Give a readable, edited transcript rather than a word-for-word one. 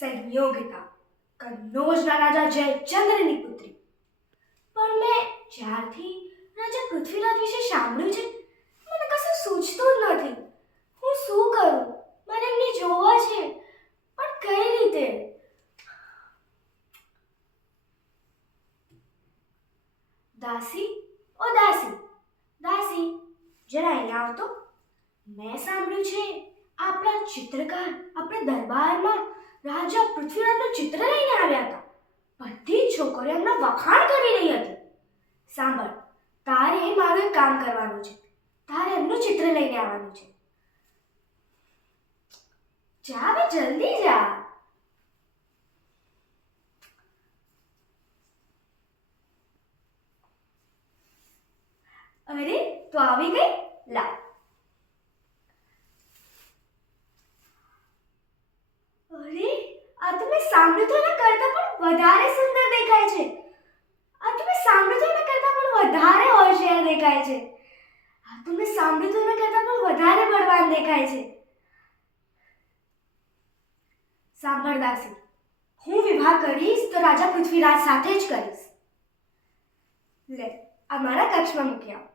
સંયોગિતા, કન્નૌજના રાજા જયચંદ્રની પુત્રી. પણ મેં જ્યારથી રાજા પૃથ્વીરાજ વિશે સાંભળ્યું છે મને કશું સૂઝતું જ નથી. હું શું કરું? મને એમને જોવા છે, પણ કઈ રીતે? દાસી, ઓ દાસી, દાસી, જરા અહીંયા આવતો. મેં સાંભળ્યું છે આપણા ચિત્રકાર આપણા દરબારમાં રાજા પૃથ્વીરાજનું ચિત્ર લઈને આવ્યા હતા. બધી જ છોકરીઓ એમના વખાણ કરી રહી હતી. સાંભળ, તારે મારું એક કામ કરવાનું છે. તારે એમનું ચિત્ર લઈને આવવાનું છે. જા બે, જલ્દી જા. અરે, તો આવી ગઈ. લા. અરે, આ તો મેં સાંભળ્યું તો એના કરતાં પણ વધારે સુંદર દેખાય છે. આ તો મેં સાંભળ્યું તો એના કરતાં પણ વધારે હોશિયાર દેખાય છે. આ તો મેં સાંભળ્યું તો એના કરતાં પણ વધારે બળવાન દેખાય છે. સાંભળ દાસી, હું વિવાહ કરીશ તો રાજા પૃથ્વીરાજ સાથે જ કરીશ. લે, આ મારા કક્ષમાં મૂકી આવ.